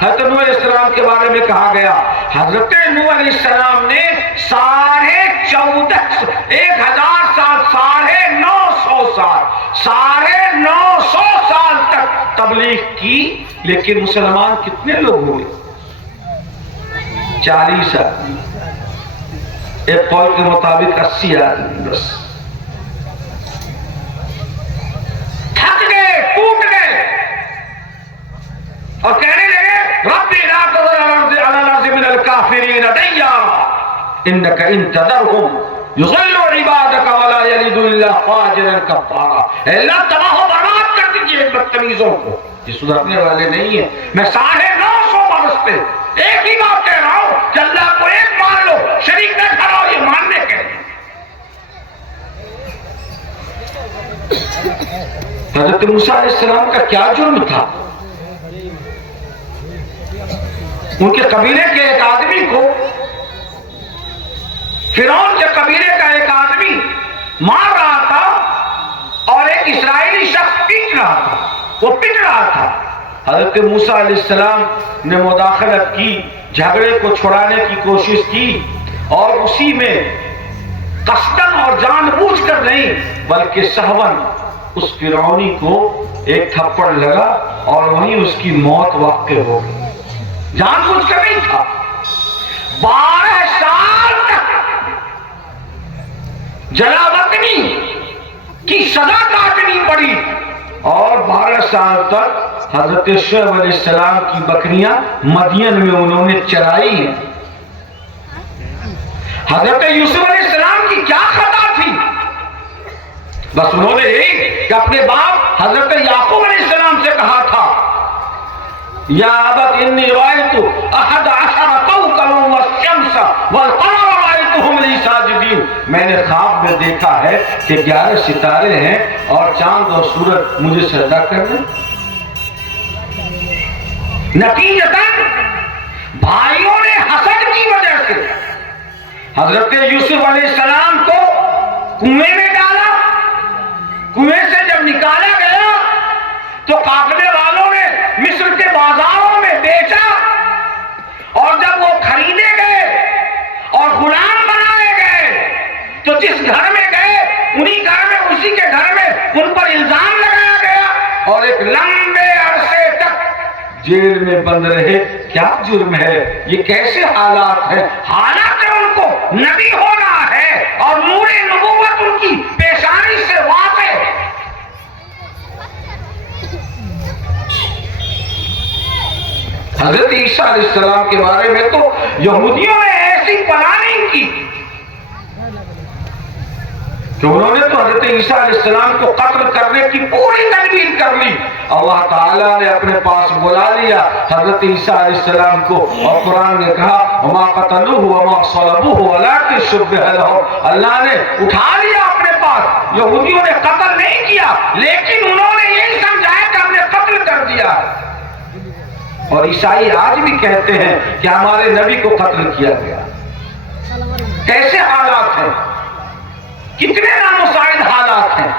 حضرت نوح علیہ السلام کے بارے میں کہا گیا حضرت نوح علیہ السلام نے 14,500 سال 950 سال تک تبلیغ کی، لیکن مسلمان کتنے لوگ ہوئے؟ 40 آدمی، ایک قول کے مطابق 80 آدمی بس۔ تھک گئے، ٹوٹ گئے اور کہنے لگے ربی لا تذر علی الارض من الکافرین دیارا انک ان تذرهم یضلوا عبادک ولا یلدوا الا فاجرا کفارا۔ اے اللہ تباہ و برباد کر دیجئے ان بدتمیزوں کو، یہ سدھرنے والے نہیں ہیں۔ میں 950 برس پہ ایک ہی بات کہہ رہا ہوں کہ اللہ کو ایک مان لو، شریک نہ ٹھہراؤ، یہ ماننے کے ہیں۔ حضرت موسیٰ علیہ السلام کا کیا جرم تھا؟ ان کے قبیلے کے ایک آدمی کو، فرعون کے قبیلے کا ایک آدمی مار رہا تھا اور ایک اسرائیلی شخص پیٹ رہا تھا، وہ پٹ رہا تھا۔ حضرت موسیٰ علیہ السلام نے مداخلت کی، جھگڑے کو چھڑانے کی کوشش کی، اور اسی میں قصداً اور جان بوجھ کر نہیں بلکہ سہواً اس فرعونی کو ایک تھپڑ لگا اور وہیں اس کی موت واقع ہو گئی۔ جان بوجھ کر نہیں تھا۔ 12 سال تک جلا وطنی کی سزا کاٹنی پڑی، اور 12 سال تک حضرت شعیب علیہ السلام کی بکریاں مدین میں انہوں نے چرائی ہیں۔ حضرت یوسف علیہ السلام کی کیا خطا تھی؟ بس انہوں نے یہی کہ اپنے باپ حضرت یعقوب علیہ السلام سے کہا تھا یا ابت انی رأیت 11 کوکبا والشمس والقمر رأیتهم لی ساجدین، میں نے خواب میں دیکھا ہے کہ 11 ستارے ہیں اور چاند اور سورج مجھے سجدہ کرنے۔ نتیجتاً بھائیوں نے حسد کی وجہ سے حضرت یوسف علیہ السلام کو کنویں میں ڈالا۔ کنویں سے جب نکالا گیا تو قافلے والوں نے مصر کے بازاروں میں بیچا، اور جب وہ خریدے گئے اور غلام بنائے گئے تو جس گھر میں گئے انہی گھر میں، اسی کے گھر میں ان پر الزام لگایا گیا اور ایک لمبے عرصے تک جیل میں بند رہے۔ کیا جرم ہے؟ یہ کیسے حالات ہیں؟ حالات ان کو نبی ہونا ہے اور نور نبوت ان کی پیشانی سے واقع ہے۔ حضرت عیسیٰ علیہ السلام کے بارے میں تو یہودیوں نے ایسی پلاننگ کی کہ انہوں نے تو حضرت عیسیٰ علیہ السلام کو قتل کرنے کی پوری تدبیر کر لی۔ اللہ تعالیٰ نے اپنے پاس بلا لیا حضرت عیسیٰ علیہ السلام کو، اور قرآن نے کہا وما قتلوه وما صلبوه ولكن شبه لهم، اللہ نے اٹھا لیا اپنے پاس۔ یہودیوں نے قتل نہیں کیا، لیکن انہوں نے یہی سمجھایا کہ ہم نے قتل کر دیا۔ اور عیسائی آج بھی کہتے ہیں کہ ہمارے نبی کو قتل کیا گیا۔ کیسے حالات ہیں؟ کتنے نامساعد حالات ہیں۔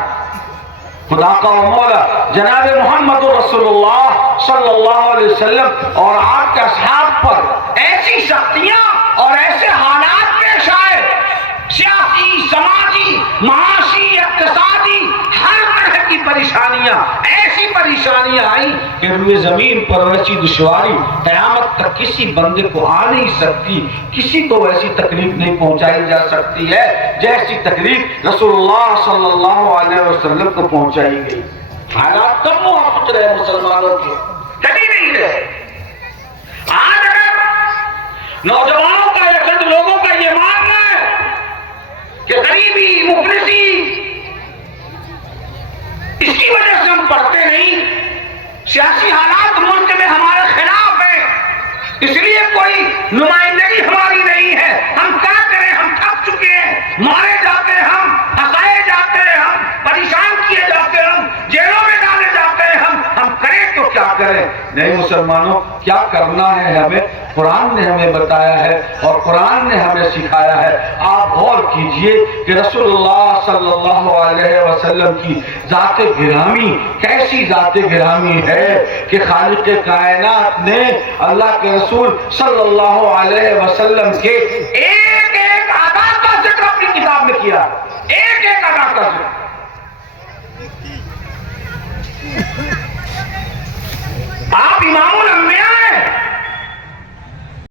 خدا کا مولا جناب محمد رسول اللہ صلی اللہ علیہ وسلم اور آپ کے اصحاب پر ایسی سختیاں اور ایسے حالات پیش آئے، سیاسی، سماجی، معاشی، اقتصادی، ہر طرح کی پریشانیاں، ایسی پریشانیاں آئیں کہ روئے زمین پر ایسی دشواری قیامت تک کسی بندے کو آ نہیں سکتی، کسی کو ایسی تکلیف نہیں پہنچائی جا سکتی ہے جیسی تکلیف رسول اللہ صلی اللہ علیہ وسلم کو پہنچائی گئی۔ حالات کب محفوظ رہے مسلمانوں کے؟ کبھی نہیں رہے۔ آج اگر نوجوانوں کا یا چند لوگوں کا یہ ماننا ہے کہ غریبی، مفلسی، اس کی وجہ سے ہم پڑھتے نہیں، سیاسی حالات ملک میں ہمارے خلاف ہیں، اس لیے کوئی نمائندگی ہماری نہیں ہے، ہم کیا کریں، ہم تھک چکے ہیں، مارے جاتے ہیں ہم، ہنسائے جاتے ہیں ہم، پریشان کیے جاتے ہیں ہم، جیلوں میں ڈالے جاتے ہیں ہم کریں تو کیا کریں؟ نہیں مسلمانوں، کیا کرنا ہے ہمیں قرآن نے ہمیں بتایا ہے اور قرآن نے ہمیں سکھایا ہے۔ آپ غور کیجئے کہ رسول اللہ صلی اللہ علیہ وسلم کی ذات گرامی کیسی ذات گرامی ہے کہ خالق کائنات نے اللہ کے رسول صلی اللہ علیہ وسلم کے ایک ایک ادا کا ذکر اپنی کتاب میں کیا، ایک ایک ادا کا ذکر۔